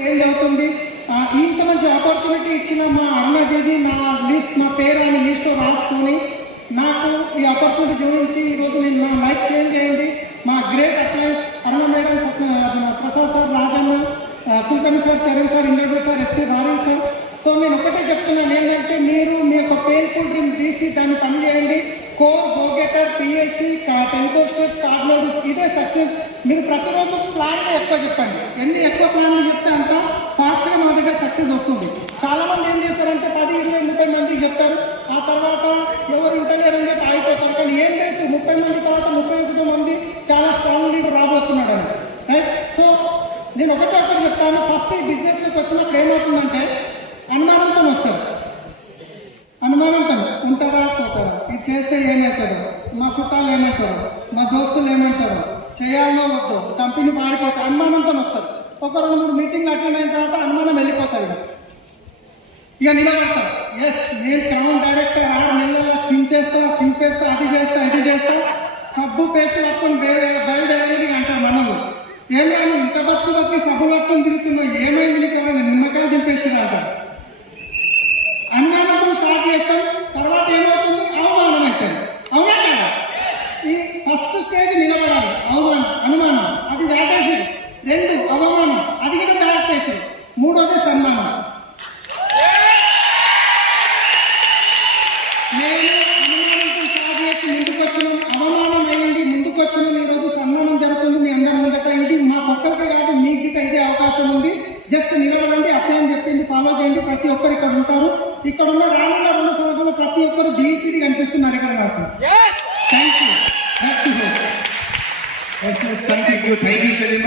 ఏం జరుగుతుంది. ఇంత మంచి ఆపర్చునిటీ ఇచ్చిన మా అరుణాదేవి నా లిస్ట్, నా పేరు అని లిస్ట్లో రాసుకొని నాకు ఈ ఆపర్చునిటీ చూపించి ఈరోజు నేను నా లైఫ్ చేంజ్ అయింది. మా great appliances Aruna madam, Prasad sir, Rajanna, Kulkarni sir, Charan sir, Indragud sir, SP Bharal sir. So నేను ఒకటే చెప్తున్నాను ఏంటంటే, మీరు మీ యొక్క పెయిన్ఫుల్ డ్రీమ్ తీసి దాన్ని పని చేయండి. Core, go-getter, PSC, 10 coasters, card, ఇదే సక్సెస్. మీరు ప్రతిరోజు ప్లాన్లు ఎక్కువ చెప్పండి. ఎన్ని ఎక్కువ ప్లాన్లు చెప్తే అంత ఫాస్ట్గా మన దగ్గర సక్సెస్ వస్తుంది. చాలామంది ఏం చేస్తారంటే 10, 20, 30 మందికి చెప్తారు. ఆ తర్వాత ఎవరు ఇంటర్వ్యూ చెప్పి అయిపోతారు. కానీ ఏం తెలుసు, 30 మంది తర్వాత 31 మంది చాలా స్ట్రాంగ్ లీడర్ రాబోతున్నాడు అని. రైట్. సో నేను ఒకటి చెప్తాను. ఫస్ట్ ఈ బిజినెస్లోకి వచ్చినప్పుడు ఏమవుతుందంటే అనుమానంతో వస్తారు. అనుమానంతో ఉంటుందా, పోతారా, ఇది చేస్తే ఏమవుతారు, మా చుట్టాలు ఏమవుతారు, మా దోస్తులు ఏమవుతారు, చేయాలనో వద్దు, కంపెనీ మారిపోతారు, అనుమానంతో వస్తారు. ఒక 2-3 మీటింగ్లు అటెండ్ అయిన తర్వాత అనుమానం వెళ్ళిపోతారు. ఇక నిలబడతారు. ఎస్, నేను క్రౌన్ డైరెక్టర్ 6 నెలల్లో చింపేస్తా, అది చేస్తా, ఇది చేస్తా, సబ్బు పేస్ట్ పట్టుకొని బయలుదేరి అంటారు. మనము ఏమైనా ఇంత బతుకు సబ్బు పట్టుకొని తిరుగుతున్నావు, ఏమైంది నీకు, నిమ్మకాయలు దింపేసిరా అంటారు. అనుమానంతో స్టార్ట్ చేస్తాం. తర్వాత ఏమవుతుంది, అవమానం అవుతుంది. అవునా కదా? ఈ ఫస్ట్ స్టేజ్ నిలబడాలి. అనుమానం అది దాటేసారు. 2 అవమానం, అది కూడా దాటేసారు. 3వది సన్మానం. నేను అనుమానంతో స్టార్ట్ చేసి ముందుకు వచ్చినాం, అవమానం అయింది, ముందుకు వచ్చినాం. ఈరోజు సన్మానం జరుగుతుంది మీ అందరి ముందట. ఇది మాకొక్కరికే కాదు, మీకు ఇదే అవకాశం ఉంది. జస్ట్ నిలబడండి, అప్లై అని చెప్పింది ఫాలో చేయండి. ప్రతి ఒక్కరు ఇక్కడ ఉంటారు. ఇక్కడ ఉన్న రానున్న 2 సంవత్సరాలు ప్రతి ఒక్కరు DCD కనిపిస్తున్నారు ఇక్కడ నాకు. Thank you. Thank you, Selim.